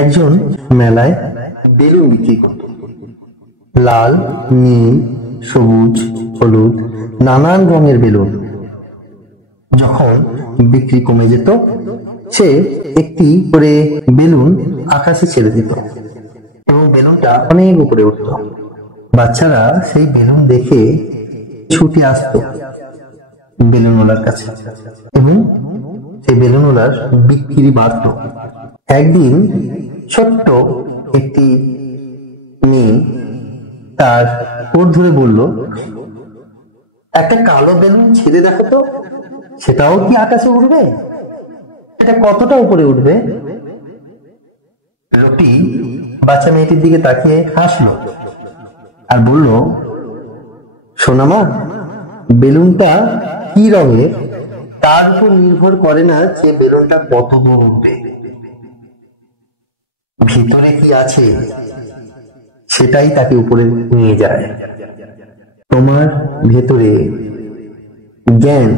একজন মেলায় বেলুন বিক্রি করত। লাল, নীল, সবুজ, হলুদ, নানান রঙের বেলুন। যখন বিক্রি কমে যেত, সে একটি করে বেলুন আকাশে ছেড়ে দিত এবং বেলুনটা অনেক উপরে উঠত। বাচ্চারা সেই বেলুন দেখে ছুটে আসতো বেলুনওয়ালার কাছে এবং সেই বেলুনওয়ালার বিক্রি বাড়ত। একদিন ছোট্ট একটি মেয়ে তার কোট ধরে বলল, একটা কালো বেলুন ছেড়ে দেখো তো, সেটাও কি আকাশে উঠবে? এটা কতটা উপরে উঠবে? লোকটি বাচ্চা মেয়েটির দিকে তাকিয়ে হাসলো আর বলল, সোনামা, বেলুনটা কি রঙের তার উপর নির্ভর করে না যে বেলুনটা কত দূর উঠবে। ভিতরে কি আছে সেটাই তাকে উপরে নিয়ে যায়। তোমার ভেতরে জ্ঞান,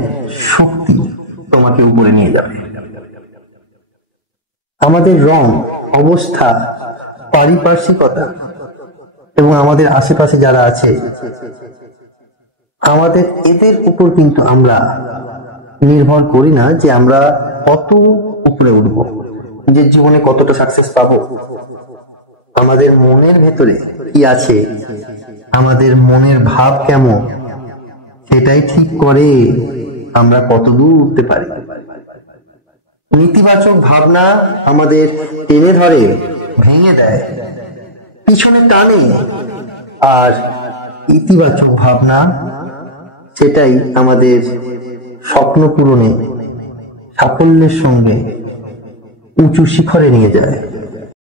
শক্তি তোমাকে উপরে নিয়ে যাবে। আমাদের রং, অবস্থা, পারিপার্শ্বিকতা এবং আমাদের আশেপাশে যারা আছে, আমাদের এদের উপর কিন্তু আমরা নির্ভর করি না যে আমরা কত উপরে উঠব, নিজের জীবনে কতটা সাকসেস পাবো। আমাদের মনের ভেতরে কি আছে, আমাদের মনের ভাব কেমন, সেটাই ঠিক করে আমরা কত দূর উঠতে পারি। নেতিবাচক ভাবনা আমাদের টেনে ধরে, ভেঙে দেয়, পিছনে টানে, আর ইতিবাচক ভাবনা সেটাই আমাদের স্বপ্ন পূরণে সাফল্যের সঙ্গে উঁচু শিখরে নিয়ে যায়।